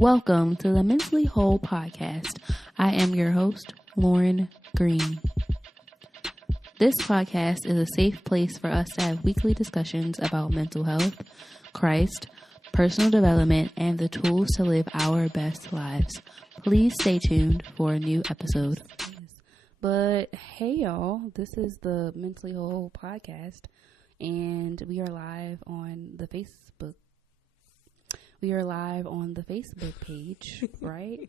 Welcome to the Mentally Whole podcast. I am your host, Lauren Green. This podcast is a safe place for us to have weekly discussions about mental health, Christ, personal development, and the tools to live our best lives. Please stay tuned for a new episode. But hey y'all, this is the Mentally Whole podcast, and we are live on the Facebook. We are live on the Facebook page, right?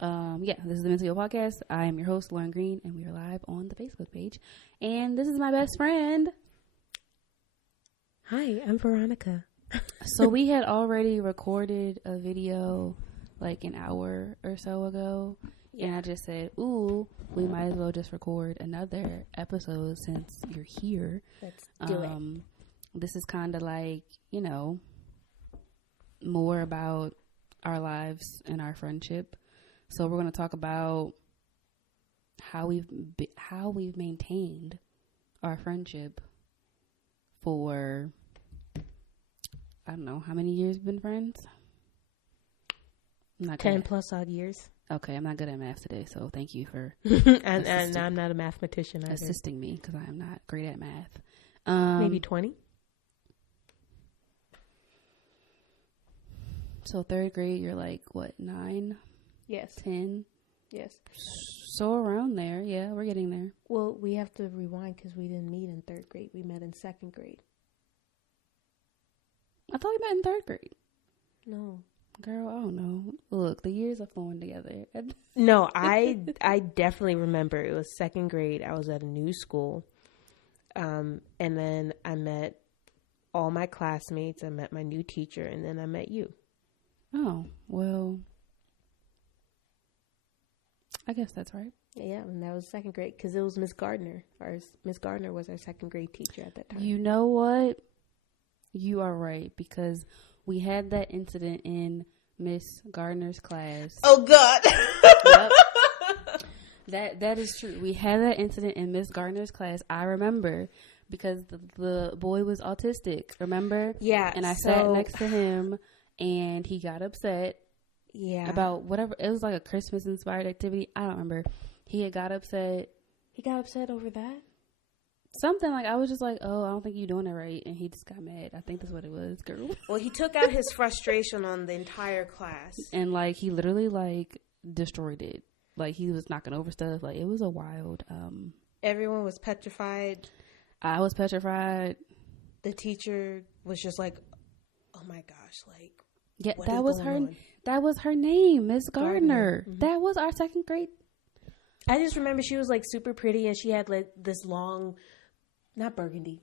This is the Mentally Whole podcast. I am your host, Lauren Green, and we are live on the Facebook page. And this is my best friend. Hi, I'm Veronica. So we had already recorded a video like an hour or so ago. Yeah. And I just said, ooh, we might as well just record another episode since you're here. Let's do it. This is kind of like, more about our lives and our friendship. So we're going to talk about how we've maintained our friendship for, I don't know, how many years we've been friends? 10 plus odd years. Okay, I'm not good at math today, so thank you for and I'm not a mathematician either. Assisting me, because I am not great at math. Maybe 20? So third grade, you're like, what, 9? Yes. 10? Yes. So around there, yeah, we're getting there. Well, we have to rewind because we didn't meet in third grade. We met in second grade. I thought we met in third grade. No. Girl, I don't know. Look, the years are flowing together. No, I definitely remember it was second grade. I was at a new school. And then I met all my classmates. I met my new teacher, and then I met you. Oh, well, I guess that's right. Yeah, and that was second grade because it was Miss Gardner. Miss Gardner was our second grade teacher at that time. You know what? You are right, because we had that incident in Miss Gardner's class. Oh, God. Yep. That is true. We had that incident in Miss Gardner's class. I remember, because the boy was autistic, remember? Yeah. And I sat next to him, and he got upset. Yeah. About whatever. It was like a Christmas-inspired activity. I don't remember. He got upset. He got upset over that? Something like, I was just like, oh, I don't think you're doing it right. And he just got mad. I think that's what it was, girl. Well, he took out his frustration on the entire class. And, like, he literally, like, destroyed it. Like, he was knocking over stuff. Like, it was a wild. Everyone was petrified. I was petrified. The teacher was just like, oh, my gosh, like, yeah, that was her. That was her name, Miss Gardner. Mm-hmm. That was our second grade. I just remember she was, like, super pretty, and she had, like, this long, not burgundy.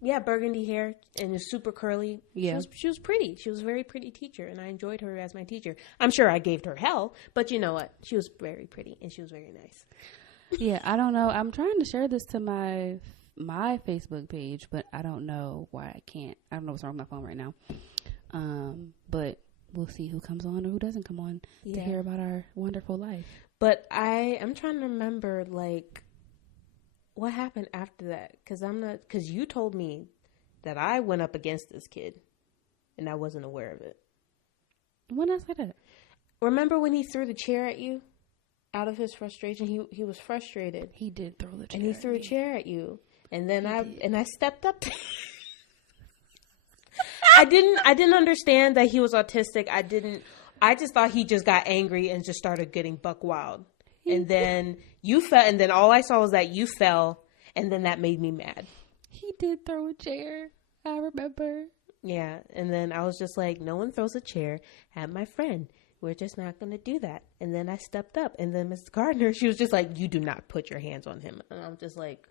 Yeah, burgundy hair, and it's super curly. Yeah. She was pretty. She was a very pretty teacher, and I enjoyed her as my teacher. I'm sure I gave her hell, but you know what? She was very pretty, and she was very nice. Yeah, I don't know. I'm trying to share this to my Facebook page, but I don't know why I can't. I don't know what's wrong with my phone right now. But we'll see who comes on or who doesn't come on to hear about our wonderful life. But I'm trying to remember, like, what happened after that? Because you told me that I went up against this kid, and I wasn't aware of it. When did I say that? Remember when he threw the chair at you? Out of his frustration, he was frustrated. He did throw the chair. And he threw a chair at you. And then I stepped up. I didn't understand that he was autistic. I just thought he just got angry and just started getting buck wild. And then you fell, and then all I saw was that you fell, and then that made me mad. He did throw a chair. I remember. Yeah, and then I was just like, no one throws a chair at my friend. We're just not going to do that. And then I stepped up, and then Miss Gardner, she was just like, you do not put your hands on him. And I'm just like,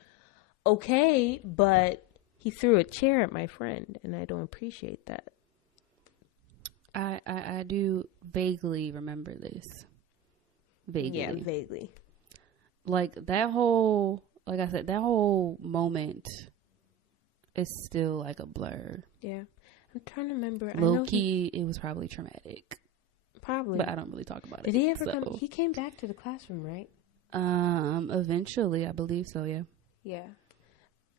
okay, but he threw a chair at my friend, and I don't appreciate that. I do vaguely remember this. Vaguely. Yeah, vaguely. Like that whole moment is still like a blur. Yeah. I'm trying to remember. Low key, it was probably traumatic. Probably. But I don't really talk about it. Did he ever come? He came back to the classroom, right? Eventually, I believe so, yeah. Yeah.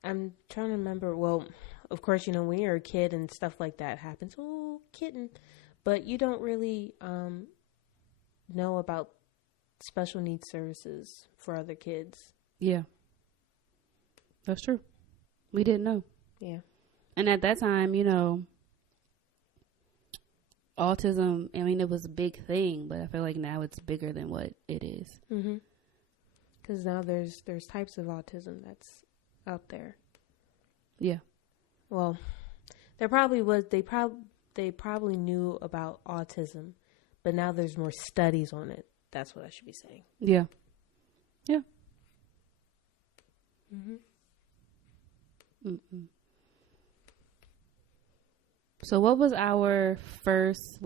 I'm trying to remember. Well, of course, when you're a kid and stuff like that happens. Oh, kitten. But you don't really know about special needs services for other kids. Yeah. That's true. We didn't know. Yeah. And at that time, autism, I mean, it was a big thing, but I feel like now it's bigger than what it is. Mm-hmm. Because now there's types of autism that's out there. Yeah. Well, there probably was. They probably knew about autism, but now there's more studies on it. That's what I should be saying. Yeah. Yeah. Mm-hmm. Mm-mm. So what was our first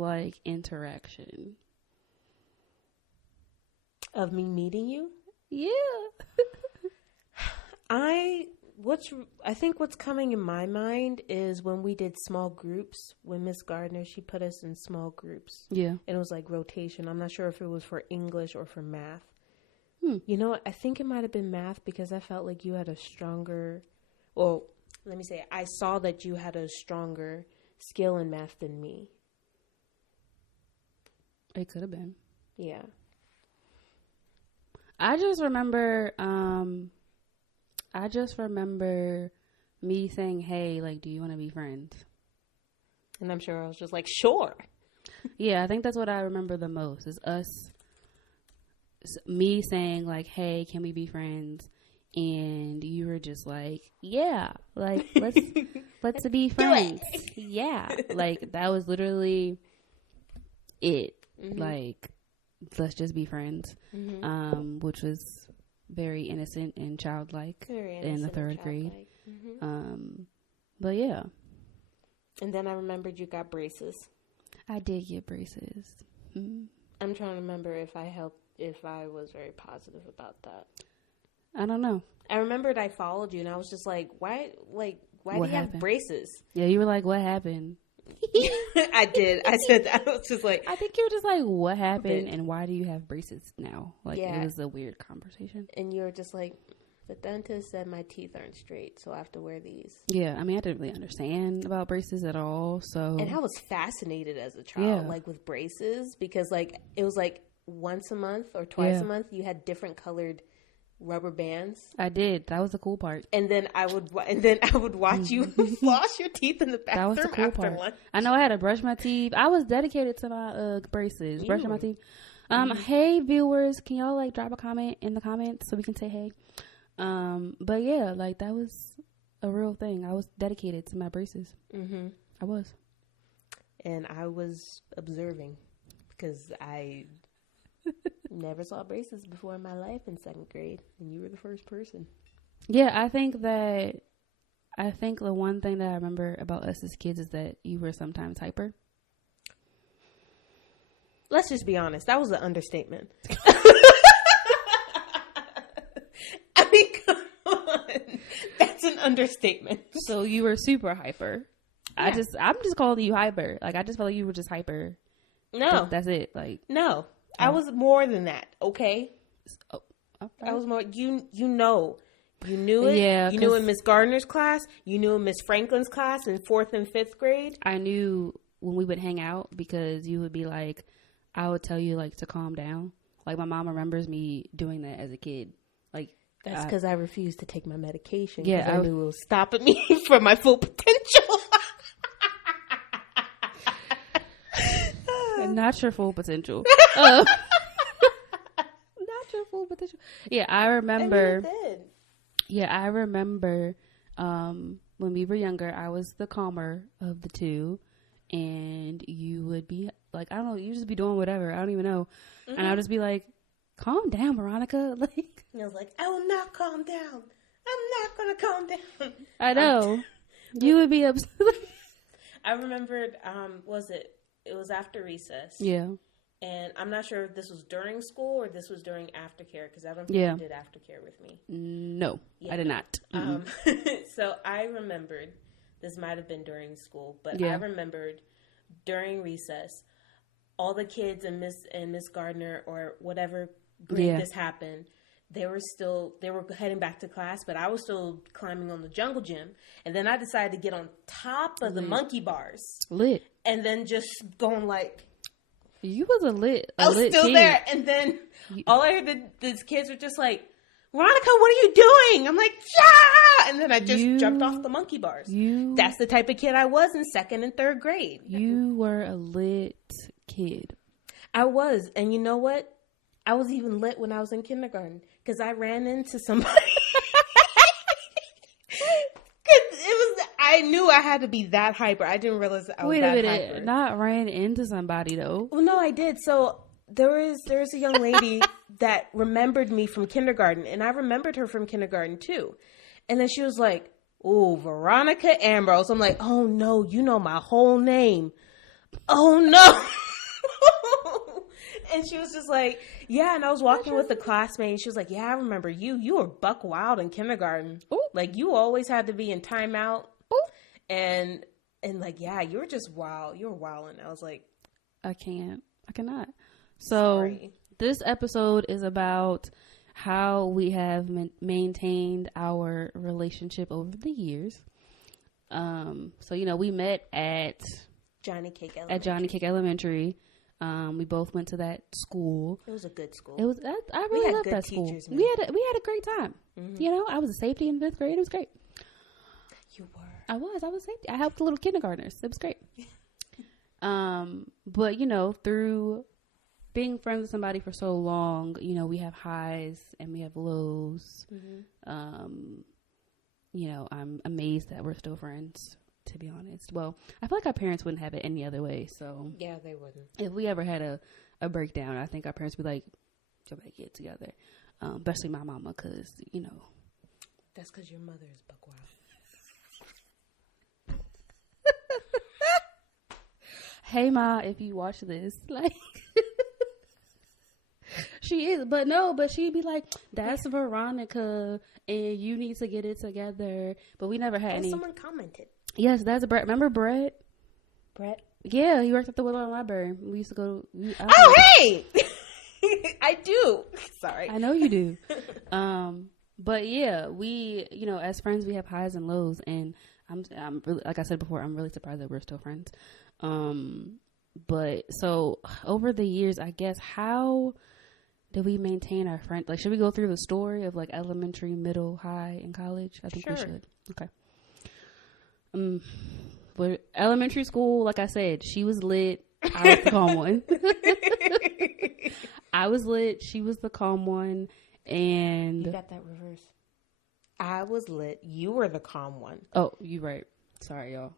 interaction? Of me meeting you? Yeah. I think what's coming in my mind is when we did small groups, when Miss Gardner, she put us in small groups. Yeah. And it was like rotation. I'm not sure if it was for English or for math. You know what? I think it might have been math because I felt like you had a stronger, well, let me say, I saw that you had a stronger skill in math than me. It could have been. Yeah. I just remember me saying, hey, do you want to be friends? And I'm sure I was just like, sure. Yeah, I think that's what I remember the most is me saying hey, can we be friends? And you were just like, yeah, let's be friends. Yeah. That was literally it. Mm-hmm. Let's just be friends. Mm-hmm. Which was very innocent and childlike in the third grade. Mm-hmm. But yeah. And then I remembered you got braces. I did get braces. Mm-hmm. I'm trying to remember if I was very positive about that. I don't know. I remembered I followed you and I was just like, why do you have braces? Yeah, you were like, what happened? I did. I said that. I was just like, I think you were just like, what happened and why do you have braces now? It was a weird conversation. And you were just like, the dentist said my teeth aren't straight, so I have to wear these. Yeah, I mean, I didn't really understand about braces at all. So, and I was fascinated as a child, with braces, because it was once a month or twice a month, you had different colored rubber bands. I did. That was the cool part. And then I would watch you floss your teeth in the bathroom. That was the cool part. Lunch. I know I had to brush my teeth. I was dedicated to my braces, brushing my teeth. Hey viewers, can y'all drop a comment in the comments so we can say hey? But yeah, that was a real thing. I was dedicated to my braces. Mm-hmm. I was. And I was observing because I never saw braces before in my life in second grade, and you were the first person. Yeah, I think the one thing that I remember about us as kids is that you were sometimes hyper. Let's just be honest. That was an understatement. I mean, come on. That's an understatement. So you were super hyper. Yeah. I'm just calling you hyper. I just felt like you were just hyper. No. That's it. No. I was more than that, okay? Oh, okay. I was more, you know. You knew it. Yeah. You knew in Miss Gardner's class. You knew in Miss Franklin's class in 4th and 5th grade. I knew when we would hang out because you would be I would tell you to calm down. My mom remembers me doing that as a kid. That's because I refused to take my medication. Yeah. I knew it was stopping me from my full potential. Not your full potential. Not your full potential. Yeah, I remember. I remember when we were younger, I was the calmer of the two, and you would be I don't know, you just be doing whatever. I don't even know, and I would just be like, "Calm down, Veronica." And I was like, "I will not calm down. I'm not gonna calm down." I know. You would be upset. I remembered. It was after recess. Yeah. And I'm not sure if this was during school or this was during aftercare, because I don't think you did aftercare with me. No, I did not. So I remembered, this might have been during school, but I remembered during recess, all the kids and Miss Gardner or whatever grade this happened, they were heading back to class, but I was still climbing on the jungle gym. And then I decided to get on top of the monkey bars. Lit. And then just going like... You was I was still kid. there. And then all I heard, these kids were just like, Veronica, what are you doing? I'm like, yeah! And then I just jumped off the monkey bars. That's the type of kid I was in 2nd and 3rd grade. You were a lit kid. I was. And you know what? I was even lit when I was in kindergarten because I ran into somebody. I knew I had to be that hyper. I didn't realize I was that hyper. Not ran into somebody though. Well, no, I did. So there was a young lady that remembered me from kindergarten, and I remembered her from kindergarten too. And then she was like, "Oh, Veronica Ambrose." I'm like, "Oh no, you know my whole name." Oh no. And she was just like, yeah. And I was walking with a classmate, and she was like, yeah, I remember you. You were buck wild in kindergarten. Ooh. Like, you always had to be in timeout. Ooh. And like, yeah, you were just wild. You were wilding. I was like, I cannot. So sorry. This episode is about how we have maintained our relationship over the years. So, we met at Johnny Cake Elementary. We both went to that school. It was a good school. It was. I really loved that school. Teachers, we had a great time. Mm-hmm. I was a safety in 5th grade. It was great. You were. I was safety. I helped the little kindergartners. It was great. But through being friends with somebody for so long, we have highs and we have lows. Mm-hmm. I'm amazed that we're still friends. To be honest. Well, I feel like our parents wouldn't have it any other way. So yeah, they wouldn't. If we ever had a breakdown, I think our parents would be like, "Go back, get together." Especially my mama, because that's because your mother is buck wild. Hey, Ma, if you watch this, like, she is, but she'd be like, "That's Veronica, and you need to get it together." But we never had any. Someone commented. Yes, that's Brett. Remember Brett? Brett? Yeah, he worked at the Woodlawn Library. We used to go. Hey! I do. Sorry. I know you do. But yeah, we, as friends, we have highs and lows, and I'm really, like I said before, I'm really surprised that we're still friends. But so over the years, I guess, how did we maintain our friend? Like, should we go through the story of like elementary, middle, high, and college? I think we should. Okay. But elementary school, like I said, she was lit. I was the calm one. I was lit. She was the calm one. And you got that reverse. I was lit. You were the calm one. Oh, you're right. Sorry, y'all.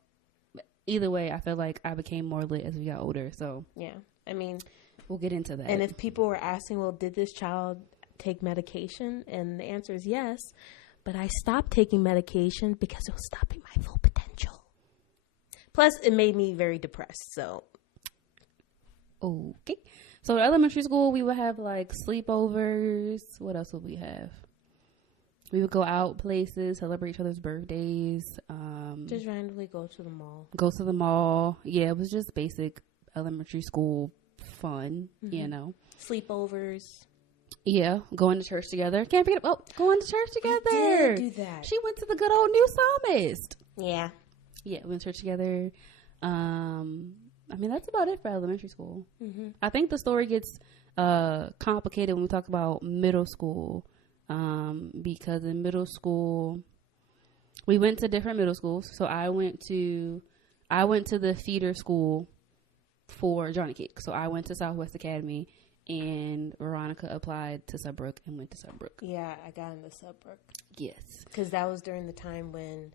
Either way, I feel like I became more lit as we got older. So yeah, I mean, we'll get into that. And if people were asking, well, did this child take medication? And the answer is yes. But I stopped taking medication because it was stopping my full potential. Plus, it made me very depressed. So, okay. So, in elementary school, we would have like sleepovers. What else would we have? We would go out places, celebrate each other's birthdays. Just randomly go to the mall. Yeah, it was just basic elementary school fun, Sleepovers. Yeah, going to church together. Can't forget about going to church together. We did do that. She went to the good old New Psalmist. Yeah. Yeah, we went to church together. That's about it for elementary school. Mm-hmm. I think the story gets complicated when we talk about middle school. Because in middle school, we went to different middle schools. So I went to the feeder school for Johnny Cake. So I went to Southwest Academy. And Veronica applied to Subbrook and went to Subbrook. Yeah, I got into Subbrook. Yes. Because that was during the time when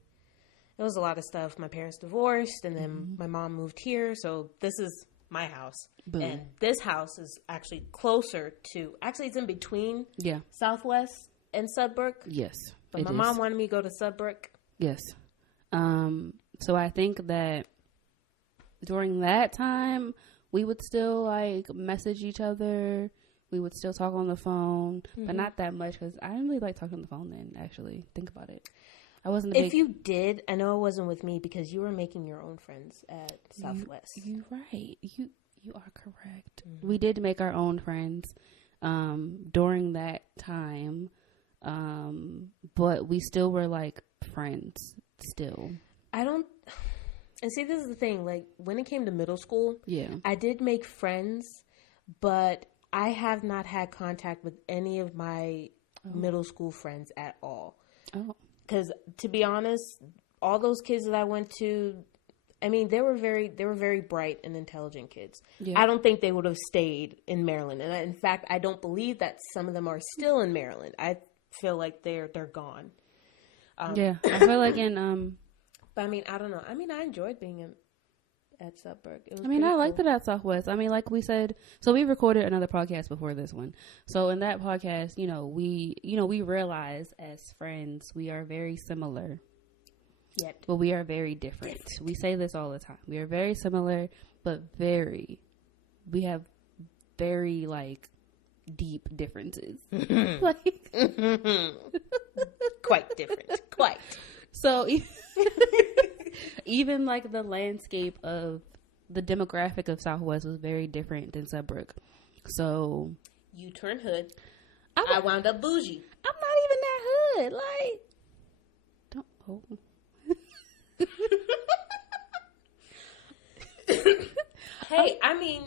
there was a lot of stuff. My parents divorced, and then my mom moved here. So this is my house. Boom. And this house is actually closer to... Actually, it's in between Southwest and Subbrook. Yes, but my mom wanted me to go to Subbrook. Yes. So I think that during that time... we would still like message each other. We would still talk on the phone, but not that much because I didn't really like talking on the phone then. Actually, think about it. I wasn't. If you did, I know it wasn't with me because you were making your own friends at Southwest. You're right. You are correct. Mm-hmm. We did make our own friends. during that time. But we still were like friends still. And see, this is the thing, like when it came to middle school, I did make friends, but I have not had contact with any of my middle school friends at all. Oh. Because to be honest, all those kids that I went to, I mean, they were very bright and intelligent kids. Yeah. I don't think they would have stayed in Maryland. And in fact, I don't believe that some of them are still in Maryland. I feel like they're gone. I feel like but I mean, I don't know. I mean, I enjoyed being at Sudbrook. I liked it at Southwest. I mean, like we said, so we recorded another podcast before this one. So in that podcast, we realize as friends, we are very similar. Yet. But we are very different. We say this all the time. We are very similar, but we have very, like, deep differences. Like, quite different. Quite. So, even, like, the landscape of the demographic of Southwest was very different than Sudbrook. So. You turned hood. I wound up bougie. I'm not even that hood. Like, don't. Oh. Hey, I mean,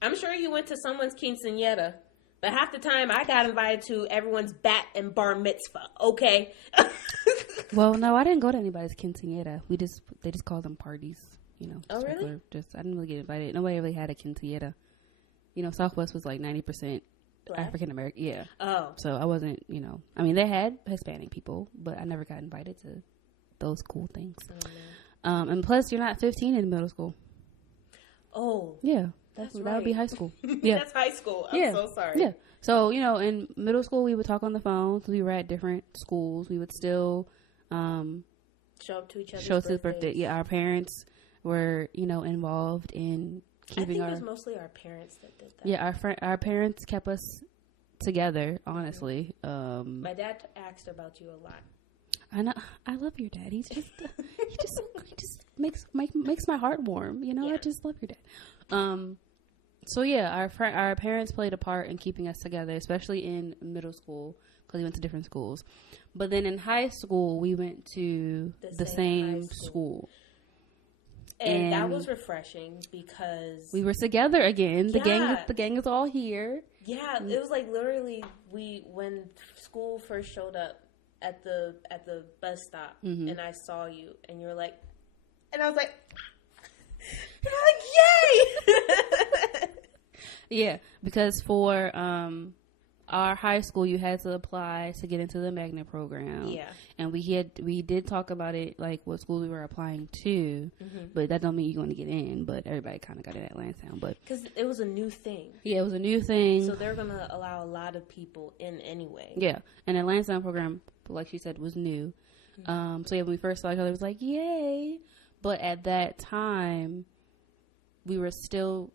I'm sure you went to someone's quinceañera, but half the time I got invited to everyone's bat and bar mitzvah. Okay. Well, no, I didn't go to anybody's quinceañera. They just called them parties. Oh, really? Regular, I didn't really get invited. Nobody really had a quinceañera. Southwest was like 90% African American. Yeah. Oh. So I wasn't. I mean, they had Hispanic people, but I never got invited to those cool things. Oh, and plus, you're not 15 in middle school. Oh. Yeah. That would be high school. Yeah. That's high school. I'm so sorry. Yeah. So, in middle school, we would talk on the phone. So we were at different schools. We would still show up to each other's show to birthday. Yeah, our parents were, involved in keeping it was mostly our parents that did that. Yeah, our parents kept us together, honestly. My dad asked about you a lot. I know. I love your dad. He just makes my heart warm. I just love your dad. So yeah, our parents played a part in keeping us together, especially in middle school because we went to different schools. But then in high school, we went to the same school. And that was refreshing because we were together again. The gang is all here. Yeah, it was like literally when school first showed up at the bus stop, and I saw you, and you were like, and I was like, yay! Yeah, because for our high school, you had to apply to get into the magnet program. Yeah, and we did talk about it, like what school we were applying to, but that don't mean you're going to get in. But everybody kind of got it at Lansdowne, but because it was a new thing. Yeah, it was a new thing, so they're going to allow a lot of people in anyway. Yeah, and the Lansdowne program, like she said, was new. So yeah, when we first saw each other, it was like yay! But at that time, we were still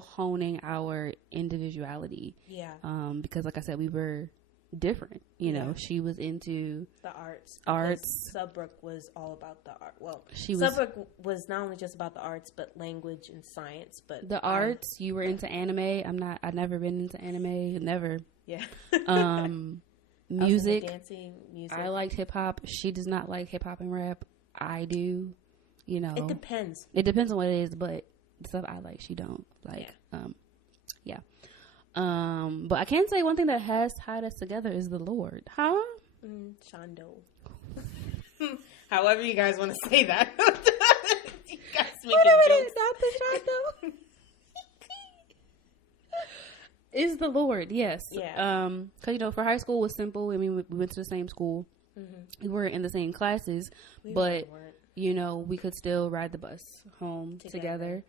honing our individuality. Yeah. Because like I said, we were different. She was into the arts. Sudbrook was all about the art. Well, Sudbrook was not only just about the arts, but language and science. But the arts, you were into anime. I've never been into anime. Never. Yeah. Music. Dancing, music. I liked hip hop. She does not like hip hop and rap. I do. It depends. It depends on what it is, but the stuff I like, she don't like. Yeah. But I can say one thing that has tied us together is the Lord, huh? Shondo. However you guys want to say that. You guys making jokes. Dr. Shondo. Is the Lord, yes. Yeah. Because, for high school was simple. I mean, we went to the same school. We weren't in the same classes, but, we could still ride the bus home together,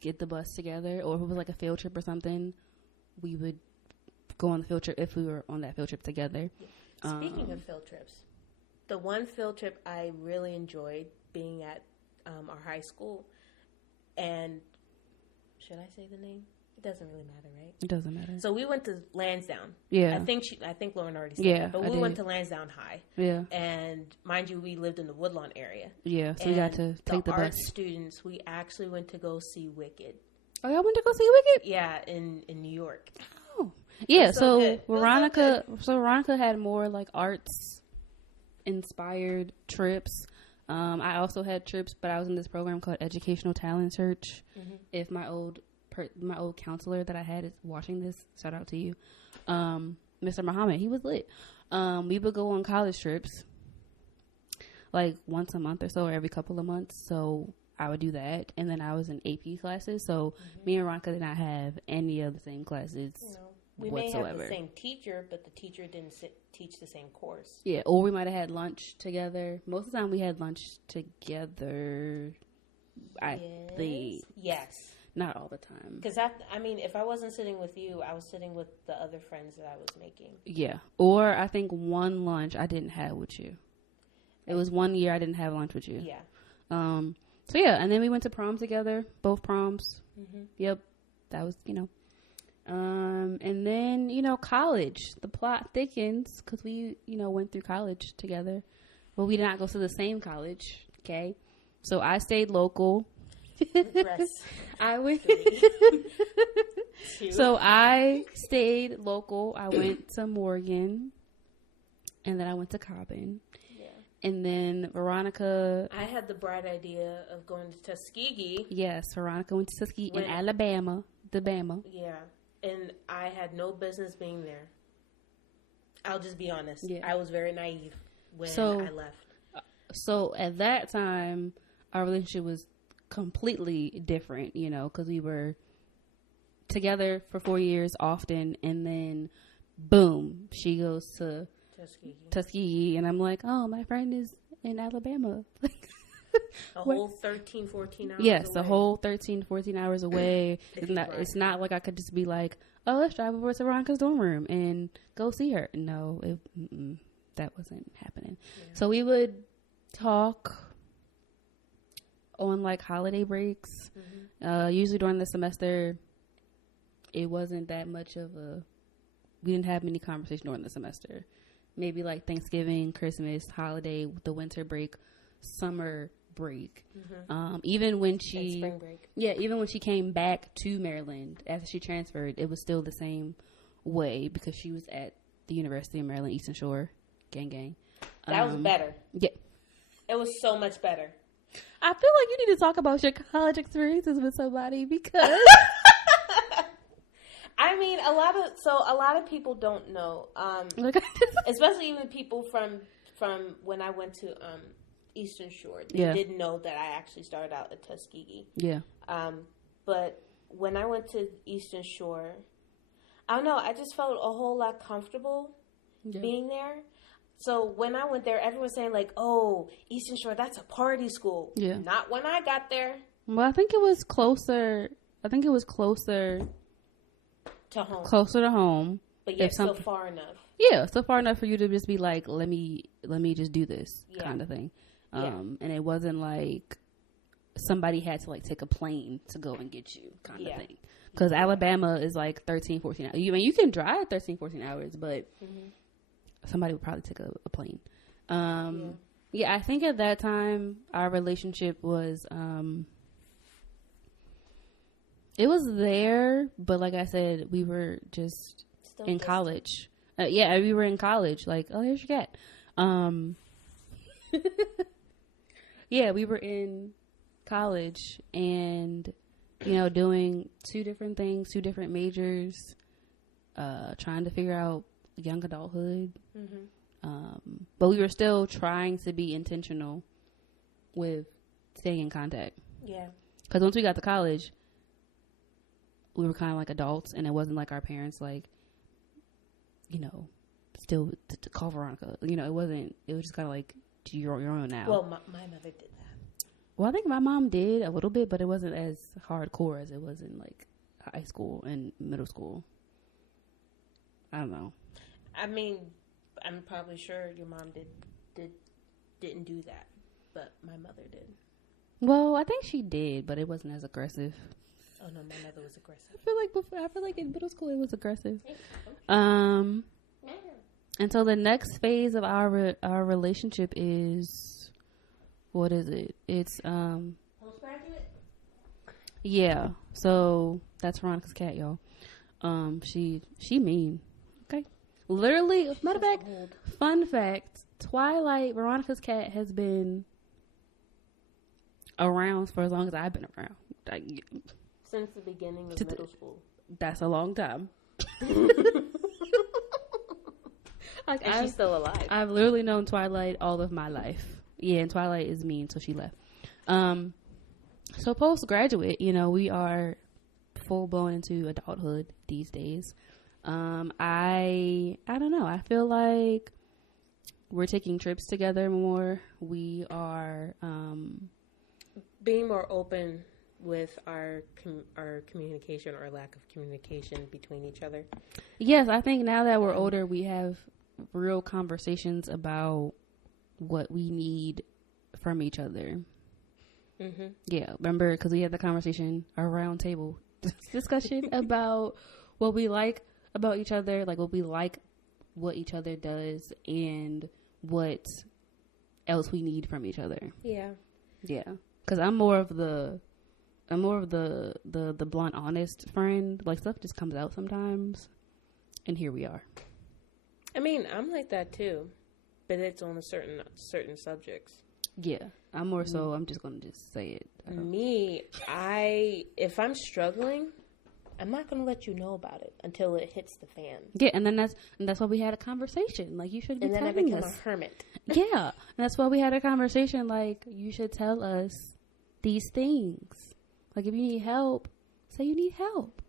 get the bus together. Or if it was like a field trip or something, we would go on the field trip if we were on that field trip together. Speaking of field trips, the one field trip I really enjoyed being at our high school, and should I say the name? It doesn't really matter, right? It doesn't matter. So we went to Lansdowne. Yeah. I think Lauren already said that. But we went to Lansdowne High. Yeah. And mind you, we lived in the Woodlawn area. Yeah. So we got to take the bus. Art students, we actually went to go see Wicked. Oh, y'all went to go see Wicked? Yeah, in New York. Yeah, so Veronica had more like arts inspired trips. I also had trips, but I was in this program called Educational Talent Search. Mm-hmm. If my old counselor that I had is watching this, shout out to you, Mr. Muhammad. He was lit. We would go on college trips, like once a month or so, or every couple of months. So I would do that, and then I was in AP classes. So me and Veronica did not have any of the same classes. We whatsoever. May have the same teacher, but the teacher didn't teach the same course. Yeah, or we might have had lunch together. Most of the time we had lunch together. I think. Yes. Not all the time. Because, if I wasn't sitting with you, I was sitting with the other friends that I was making. Yeah. Or I think one lunch I didn't have with you. It was 1 year I didn't have lunch with you. Yeah. So, yeah. And then we went to prom together. Both proms. Mm-hmm. Yep. That was, and then, college, the plot thickens because we, went through college together, but we did not go to the same college. Okay. So I stayed local. I went. So I stayed local. I went to Morgan and then I went to Cobbin. Yeah. And then Veronica. I had the bright idea of going to Tuskegee. Yes. Veronica went to Tuskegee in Alabama. Yeah. And I had no business being there. I'll just be honest. Yeah. I was very naive when I left. So at that time, our relationship was completely different, because we were together for 4 years often. And then, boom, she goes to Tuskegee. And I'm like, oh, my friend is in Alabama. A whole 13, 14 hours Yes, away. A whole 13, 14 hours away. It's not like I could just be like, oh, let's drive over to Veronica's dorm room and go see her. No, that wasn't happening. Yeah. So we would talk on like holiday breaks. Mm-hmm. Usually during the semester, it wasn't that much of we didn't have many conversations during the semester. Maybe like Thanksgiving, Christmas, holiday, the winter break, summer break. Mm-hmm. Even when spring break. Yeah, even when she came back to Maryland after she transferred, it was still the same way because she was at the University of Maryland, Eastern Shore. Gang. That was better. Yeah. It was so much better. I feel like you need to talk about your college experiences with somebody because a lot of people don't know, especially even people from when I went to Eastern Shore. They didn't know that I actually started out at Tuskegee. Yeah. But when I went to Eastern Shore, I don't know, I just felt a whole lot comfortable being there. So when I went there, everyone was saying like, oh, Eastern Shore, that's a party school. Yeah. Not when I got there. Well, I think it was closer to home. Closer to home. But yet so far enough. Yeah, so far enough for you to just be like, let me just do this kind of thing. And it wasn't like somebody had to like take a plane to go and get you kind of thing. Because Alabama is like 13, 14 hours. You can drive 13, 14 hours, but somebody would probably take a plane. I think at that time our relationship was it was there, but like I said, we were just still in college. We were in college. Like, oh, here's your cat. We were in college and, doing two different things, two different majors, trying to figure out young adulthood. But we were still trying to be intentional with staying in contact. Yeah. Because once we got to college, we were kind of like adults, and it wasn't like our parents, like, still to call Veronica. It wasn't. It was just kind of like, you're on now. Well, my mother did that. Well, I think my mom did a little bit, but it wasn't as hardcore as it was in like high school and middle school. I don't know. I mean, I'm probably sure your mom didn't do that, but my mother did. Well, I think she did, but it wasn't as aggressive. Oh no, my mother was aggressive. I feel like in middle school it was aggressive. And so the next phase of our relationship is, what is it? It's postgraduate. Yeah. So that's Veronica's cat, y'all. She mean. Okay. Literally, matter of fact, fun fact, Twilight, Veronica's cat, has been around for as long as I've been around. Like, since the beginning of middle school. That's a long time. Like, and she's still alive. I've literally known Twilight all of my life. Yeah, and Twilight is mean, so she left. So postgraduate, we are full blown into adulthood these days. I don't know. I feel like we're taking trips together more. We are being more open with our communication or lack of communication between each other. Yes, I think now that we're older, we have real conversations about what we need from each other. Mm-hmm. Yeah, remember, because we had the conversation, our round table discussion about what we like about each other, like what we like, what each other does, and what else we need from each other. Yeah. Because I'm more of the blunt, honest friend. Like, stuff just comes out sometimes, and here we are. I mean, I'm like that too, but it's on a certain subjects. Yeah, I'm more so. I'm just gonna say it. If I'm struggling, I'm not gonna let you know about it until it hits the fan. Yeah, and then that's why we had a conversation. Like, you should be telling us. And then I become a hermit. Yeah, and that's why we had a conversation. Like, you should tell us these things. Like, if you need help, say you need help.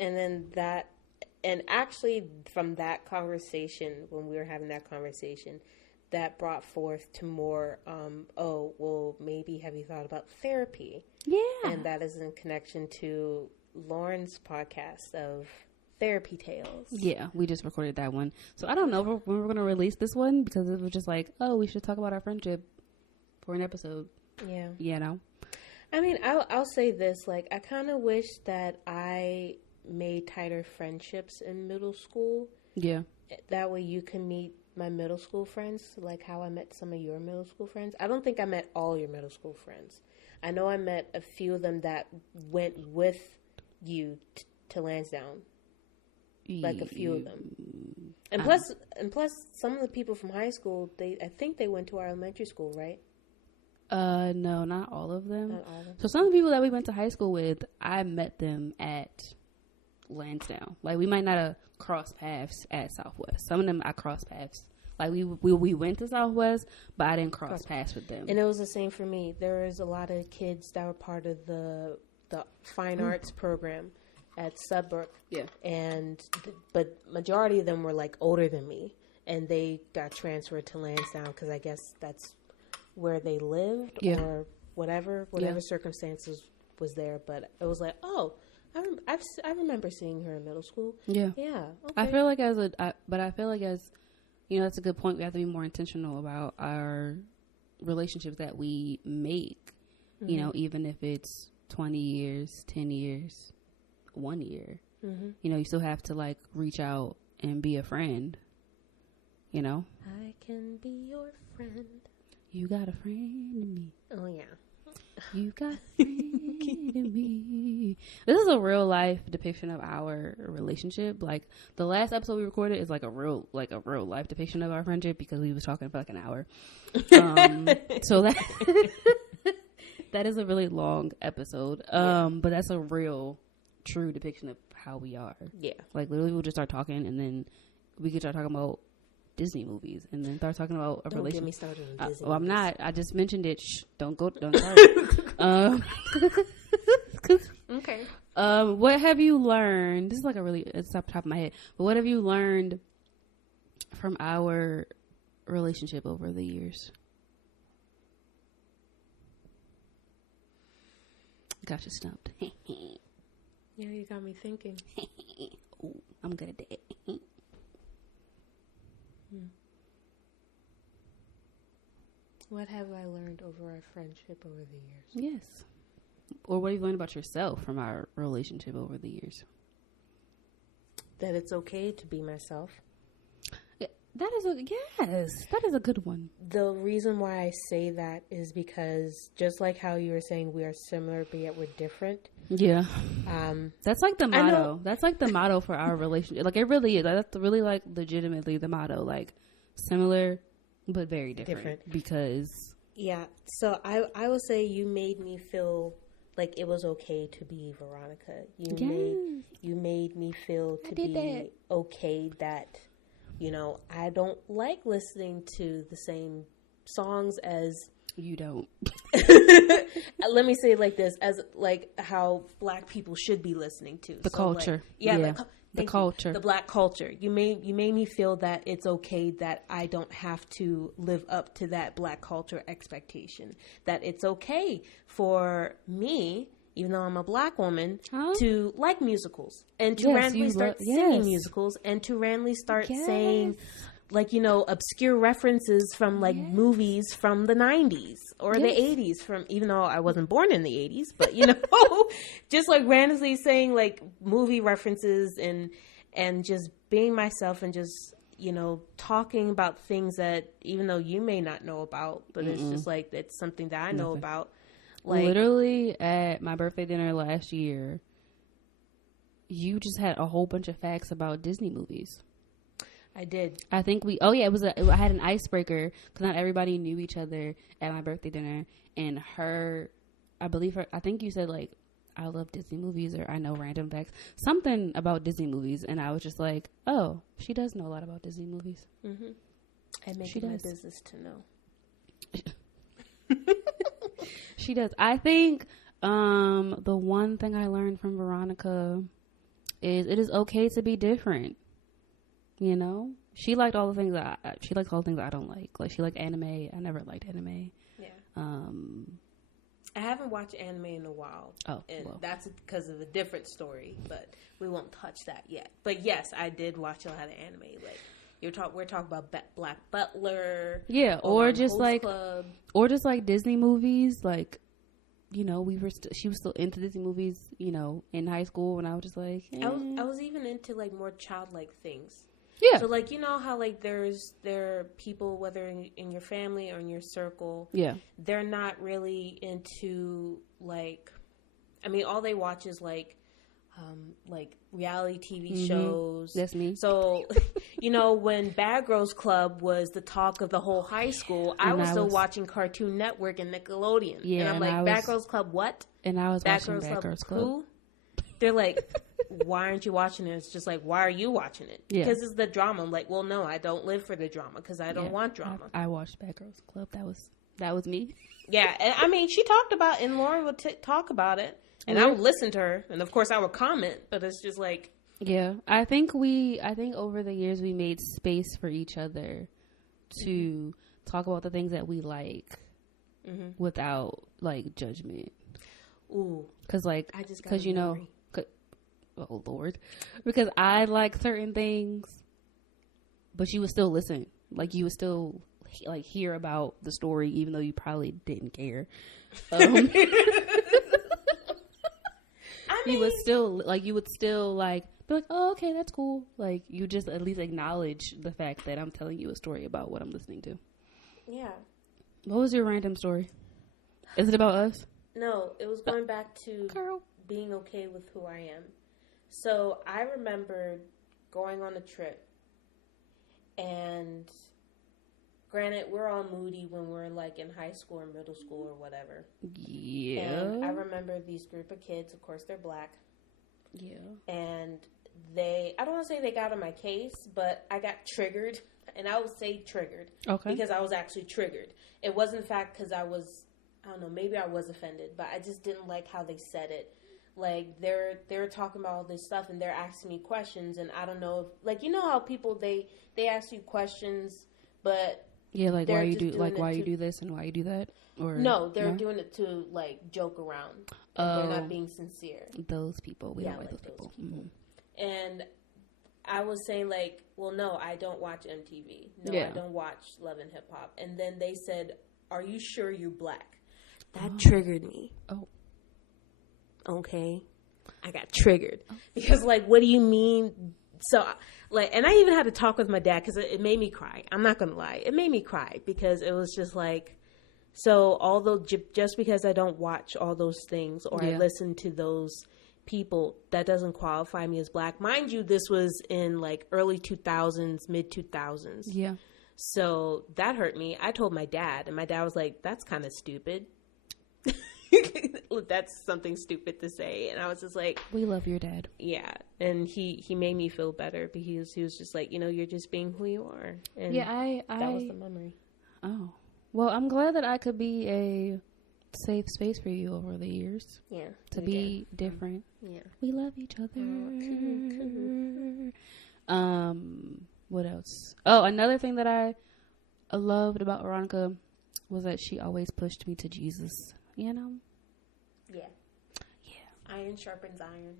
And then actually, from that conversation, when we were having that conversation, that brought forth to more, maybe have you thought about therapy? Yeah. And that is in connection to Lauren's podcast of Therapy Tales. Yeah, we just recorded that one. So I don't know when we're going to release this one, because it was just like, we should talk about our friendship for an episode. Yeah. I mean, I'll say this, like, I kind of wish that I made tighter friendships in middle school. Yeah. That way you can meet my middle school friends, like how I met some of your middle school friends. I don't think I met all your middle school friends. I know I met a few of them that went with you to Lansdowne. Like a few of them. And plus some of the people from high school, I think they went to our elementary school, right? No, not all of them. Not all of them. So some of the people that we went to high school with, I met them at Lansdowne. Like, we might not have crossed paths at Southwest. Some of them I crossed paths. Like, we went to Southwest, but I didn't cross paths with them. And it was the same for me. There was a lot of kids that were part of the fine arts program at Sudbrook. Yeah. But majority of them were like older than me, and they got transferred to Lansdowne because I guess that's where they lived, or whatever circumstances was there. But it was like, I remember seeing her in middle school. Yeah. Yeah. Okay. I feel like as that's a good point. We have to be more intentional about our relationships that we make. Mm-hmm. Even if it's 20 years, 10 years, 1 year. Mm-hmm. You still have to, like, reach out and be a friend. I can be your friend. You got a friend in me. Oh, yeah. You got a friend in me. This is a real life depiction of our relationship. Like, the last episode we recorded is like a real life depiction of our friendship, because we was talking for like an hour. So that is a really long episode. But that's a real, true depiction of how we are. Yeah. Like, literally, we'll just start talking, and then we could start talking about Disney movies, and then start talking about a relationship. Don't get me started on Disney movies. I'm not. I just mentioned it. Shh, don't start. Okay. What have you learned? This is like it's off the top of my head, but what have you learned from our relationship over the years? Got you stumped. Yeah, you got me thinking. Ooh, I'm good at that. What have I learned over our friendship over the years? Yes. Or what have you learned about yourself from our relationship over the years? That it's okay to be myself. That is a good one. The reason why I say that is because just like how you were saying we are similar, but yet we're different. Yeah. That's like the motto. That's like the motto for our relationship. Like, it really is. That's really, like, legitimately the motto. Like, similar, but very different. Because... Yeah. So I would say you made me feel like it was okay to be Veronica. You made me feel to be okay that... You know, I don't like listening to the same songs as... You don't. Let me say it like this, as like how black people should be listening to. The culture. Like, the culture. The black culture. You made me feel that it's okay that I don't have to live up to that black culture expectation. That it's okay for me... even though I'm a black woman, to like musicals and to randomly start singing musicals and to randomly start saying, like, you know, obscure references from like movies from the 90s or the 80s from, even though I wasn't born in the 80s, but you know, just like randomly saying like movie references and just being myself and just, you know, talking about things that even though you may not know about, but it's just like, it's something that I know about. Like, literally at my birthday dinner last year, you just had a whole bunch of facts about Disney movies. I did. I think I had an icebreaker because not everybody knew each other at my birthday dinner. And I think you said like, I love Disney movies or I know random facts, something about Disney movies. And I was just like, oh, she does know a lot about Disney movies. Mm-hmm. I make it my business to know. She does. I think the one thing I learned from Veronica is it is okay to be different. You know, she liked all the things she likes all the things I don't like. Like, she liked anime. I never liked anime. Yeah. I haven't watched anime in a while. Oh, and that's because of a different story. But we won't touch that yet. But yes, I did watch a lot of anime. Like, we're talking about Black Butler. Yeah, or just like Club. Or just like Disney movies. Like, you know, she was still into Disney movies, you know, in high school, and I was just like, I was even into like more childlike things. Yeah. So like, you know how like there are people, whether in your family or in your circle, they're not really into like, I mean, all they watch is like reality TV shows. That's me. So, you know, when Bad Girls Club was the talk of the whole high school, I was still watching Cartoon Network and Nickelodeon. Yeah, and I'm like, Bad Girls Club what? And I was watching Bad Girls Club. Who? They're like, why aren't you watching it? It's just like, why are you watching it? Yeah. Because it's the drama. I'm like, well, no, I don't live for the drama because I don't want drama. I watched Bad Girls Club. That was me. Yeah, and I mean, she talked about, and Lauren would talk about it. And I would listen to her, and of course I would comment, but it's just like... Yeah, I think over the years we made space for each other to talk about the things that we like without, like, judgment. Ooh. Because, you know... Oh, Lord. Because I like certain things, but you would still listen. Like, you would still, like, hear about the story, even though you probably didn't care. You would still be like, oh, okay, that's cool. Like, you just at least acknowledge the fact that I'm telling you a story about what I'm listening to. Yeah. What was your random story? Is it about us? No, it was going back to being okay with who I am. So I remember going on a trip, and granted, we're all moody when we're like in high school or middle school or whatever. Yeah. And I remember these group of kids, of course they're black. Yeah. And I don't want to say they got on my case, but I got triggered. And I would say triggered. Okay. Because I was actually triggered. It wasn't in fact because I don't know, maybe I was offended, but I just didn't like how they said it. Like, they're talking about all this stuff and they're asking me questions, and I don't know if, like, you know how people, they ask you questions, but... Yeah, like, why you do this and why you do that? Or no, they're doing it to, like, joke around. They're not being sincere. Those people. We don't like those people. Mm-hmm. And I was saying, like, well, no, I don't watch MTV. No, I don't watch Love and Hip Hop. And then they said, are you sure you're black? That triggered me. Oh. Okay. I got triggered. Because, like, what do you mean? So, like, and I even had to talk with my dad because it made me cry. I'm not going to lie. It made me cry because it was just like, so although just because I don't watch all those things or I listen to those people, that doesn't qualify me as black. Mind you, this was in like early 2000s, mid 2000s. Yeah. So that hurt me. I told my dad, and my dad was like, that's kind of stupid. That's something stupid to say. And I was just like, we love your dad. Yeah. And he made me feel better because he was just like, you know, you're just being who you are. And that was the memory. Oh. Well, I'm glad that I could be a safe space for you over the years. Yeah. To be different. Yeah. We love each other. What else? Oh, another thing that I loved about Veronica was that she always pushed me to Jesus. You know? Yeah. Yeah. Iron sharpens iron.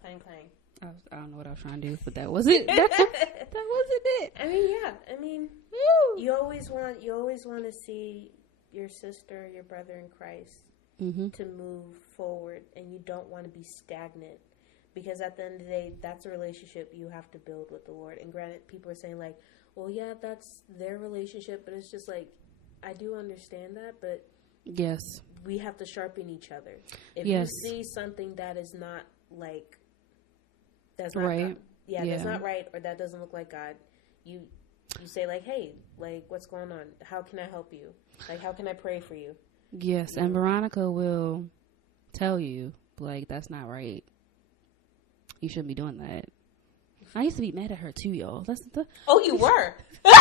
Clang, clang. I don't know what I was trying to do, but that wasn't that wasn't it. I mean, yeah. I mean, you always want to see your sister, your brother in Christ to move forward, and you don't want to be stagnant. Because at the end of the day, that's a relationship you have to build with the Lord. And granted, people are saying like, well, yeah, that's their relationship. But it's just like, I do understand that. But yes, we have to sharpen each other. If you see something that is not like, that's not right. God, that's not right, or that doesn't look like God, you say like, hey, like, what's going on? How can I help you? Like, how can I pray for you? Yes, and Veronica will tell you, like, that's not right. You shouldn't be doing that. I used to be mad at her too, y'all. Oh, you were? I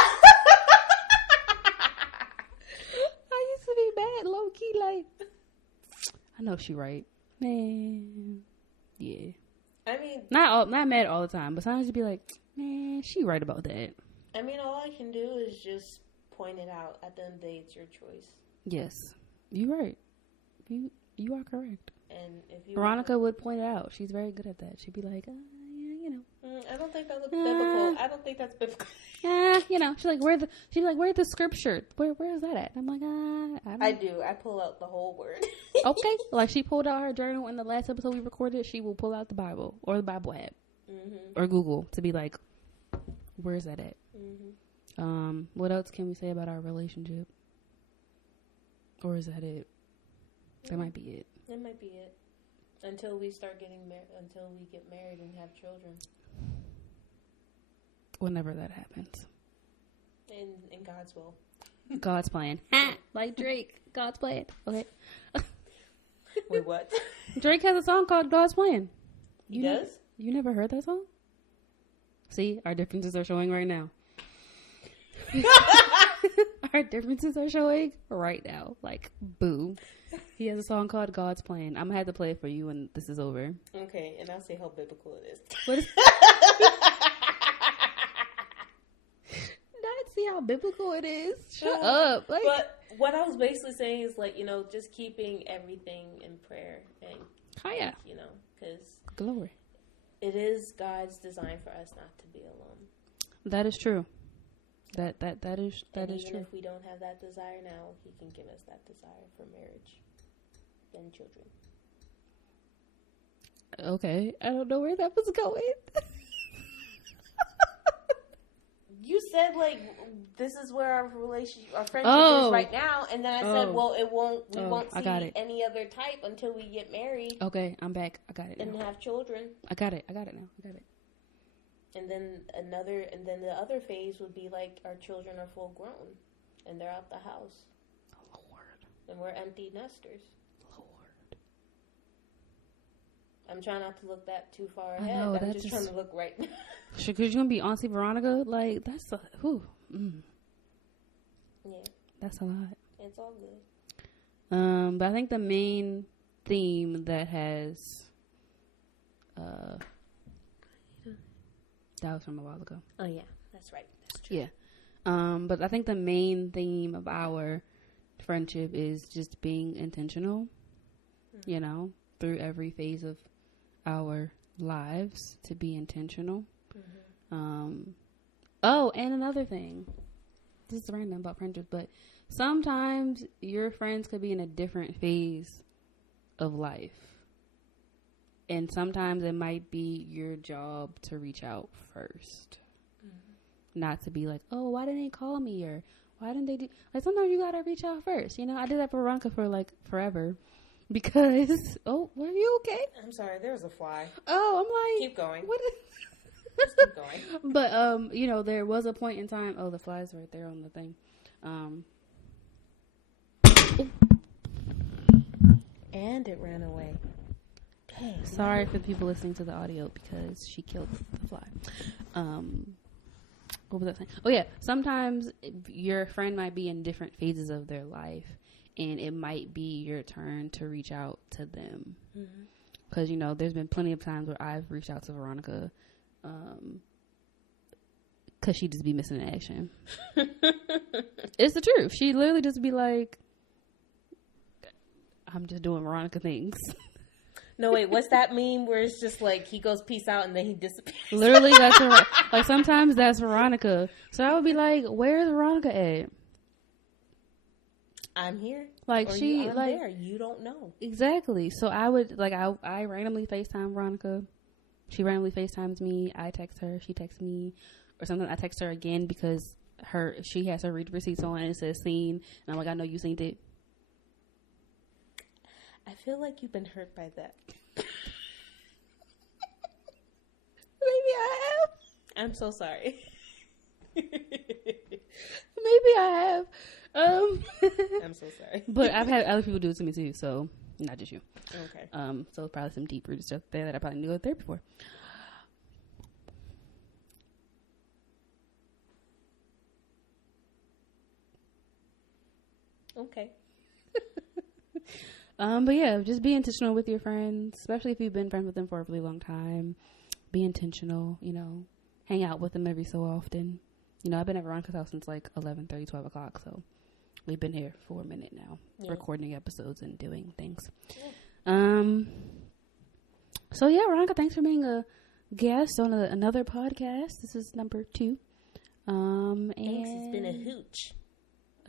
used to be mad, low key, like, I know she right. Man. Yeah. I mean, not mad all the time, but sometimes you'd be like, man, she right about that. I mean, all I can do is just point it out. At the end of the day, it's your choice. Yes. You right. You are correct. And if you Veronica would point it out. She's very good at that. She'd be like, yeah, you know. I don't think that looks biblical. I don't think that's biblical. You know. She's like, where's the scripture? Where is that at? I'm like, I do. I pull out the whole word. Okay. Like, she pulled out her journal in the last episode we recorded. She will pull out the Bible or the Bible app or Google to be like, where's that at? What else can we say about our relationship? Or is that it? That might be it. That might be it. Until we start getting married, until we get married and have children. Whenever that happens. In God's will. God's plan. Like Drake. God's plan. Okay. Wait, what? Drake has a song called God's Plan. He does? You never heard that song? See, our differences are showing right now. Our differences are showing right now. Like, boom. He has a song called God's Plan. I'm going to have to play it for you when this is over. Okay, and I'll say how biblical it is. What is Not see how biblical it is. Shut up. Like, but what I was basically saying is, like, you know, just keeping everything in prayer. And, you know, because glory. It is God's design for us not to be alone. That is true. That is true. If we don't have that desire now, He can give us that desire for marriage and children. Okay, I don't know where that was going. You said like this is where our relationship, our friendship is right now, and then I said, well, we won't see any other type until we get married. Okay, I'm back. I got it. And have children. I got it now. I got it. And then the other phase would be like our children are full grown and they're out the house. Lord. And we're empty nesters. Lord. I'm trying not to look that too far ahead. I'm just trying to look right now. Because you're going to be Auntie Veronica? Like, that's a... Whew. Yeah. That's a lot. It's all good. But I think the main theme that has... That was from a while ago. Oh, yeah. That's right. That's true. Yeah. But I think the main theme of our friendship is just being intentional, you know, through every phase of our lives to be intentional. Oh, and another thing. This is random about friendship, but sometimes your friends could be in a different phase of life. And sometimes it might be your job to reach out first. Mm-hmm. Not to be like, oh, why didn't they call me? Or why didn't they do... Like, sometimes you got to reach out first. You know, I did that for Veronica for, like, forever. Because... Oh, were you okay? I'm sorry. There was a fly. Oh, I'm like... Keep going. What is... Just keep going. But, you know, there was a point in time... Oh, the fly's right there on the thing. And it ran away. Dang. Sorry for the people listening to the audio because she killed the fly. What was I saying? Oh, yeah. Sometimes your friend might be in different phases of their life, and it might be your turn to reach out to them. Because, you know, there's been plenty of times where I've reached out to Veronica because she just be missing in action. It's the truth. She literally just be like, I'm just doing Veronica things. No, wait, what's that meme where it's just like he goes peace out and then he disappears? Literally, that's like sometimes that's Veronica. So I would be like, where's Veronica at? I'm here. Like or she, I'm like there. You don't know. Exactly. So I would like I randomly FaceTime Veronica. She randomly FaceTimes me. I text her. She texts me, or sometimes I text her again because she has her read receipts on and it says seen, and I'm like, I know you seen it. I feel like you've been hurt by that. Maybe I have. I'm so sorry. Maybe I have. I'm so sorry. But I've had other people do it to me too, so not just you. Okay. So probably some deep rooted stuff there that I probably knew out there before. Okay. But yeah, just be intentional with your friends, especially if you've been friends with them for a really long time. Be intentional, you know, hang out with them every so often. You know, I've been at Veronica's house since like 11:30, 12 o'clock, so we've been here for a minute now, recording episodes and doing things. Yeah. So yeah, Veronica, thanks for being a guest on another podcast. This is number 2. Thanks, it's been a hooch.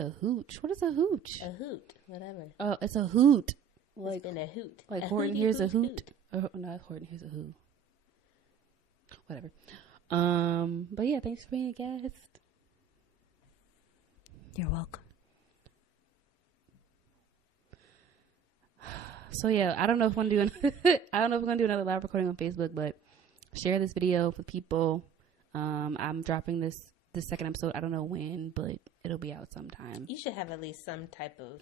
A hooch? What is a hooch? A hoot, whatever. Oh, it's a hoot. Like, it's been a hoot. Like Horton here's a hoot. Oh, no, Horton here's a who. Whatever. But yeah, thanks for being a guest. You're welcome. So yeah, I don't know if we're gonna do another live recording on Facebook, but share this video with people. I'm dropping this second episode. I don't know when, but it'll be out sometime. You should have at least some type of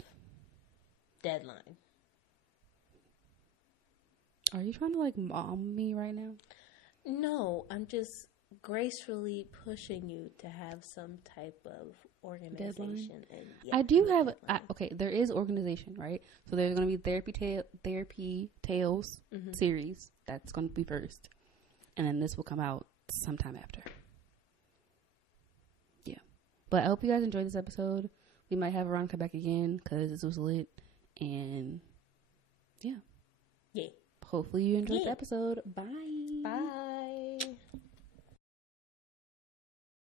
deadline. Are you trying to like mom me right now? No, I'm just gracefully pushing you to have some type of organization. And, I do have okay, there is organization, right? So there's going to be therapy tales series. That's going to be first, and then this will come out sometime after. Yeah, but I hope you guys enjoyed this episode. We might have Veronica back again because this was lit, and yeah. Hopefully you enjoyed the episode. Bye.